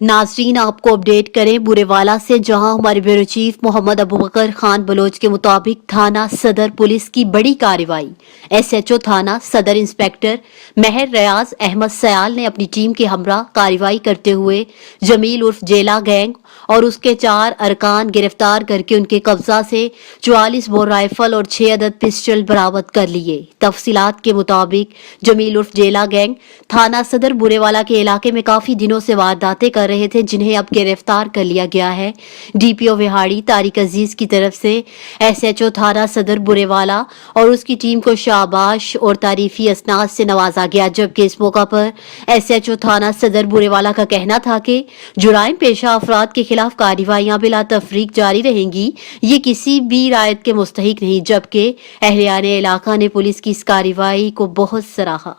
ناظرین آپ کو اپڈیٹ کریں برے والا سے، جہاں ہمارے بیورو چیف محمد ابوبکر خان بلوچ کے مطابق تھانہ صدر پولیس کی بڑی کارروائی۔ ایس ایچ او تھانہ صدر انسپیکٹر مہر ریاض احمد سیال نے اپنی ٹیم کے ہمراہ کارروائی کرتے ہوئے جمیل عرف جیلا گینگ اور اس کے 4 ارکان گرفتار کر کے ان کے قبضہ سے 44 بور رائفل اور 6 عدد پسٹل برآمد کر لیے۔ تفصیلات کے مطابق جمیل عرف جیلا گینگ تھانہ صدر برے والا کے علاقے میں کافی دنوں سے وارداتیں کر رہے تھے، جنہیں اب گرفتار کر لیا گیا ہے۔ ڈی پی او وہاڑی طارق عزیز کی طرف سے ایس ایچ او تھانہ صدر برے والا اور اس کی ٹیم کو شاباش اور تعریفی اسناد سے نوازا گیا، جبکہ اس موقع پر ایس ایچ او تھانہ صدر برے والا کا کہنا تھا کہ جرائم پیشہ افراد کے خلاف کارروائیاں بلا تفریق جاری رہیں گی، یہ کسی بھی رعایت کے مستحق نہیں، جبکہ اہلیان علاقہ نے پولیس کی اس کارروائی کو بہت سراہا۔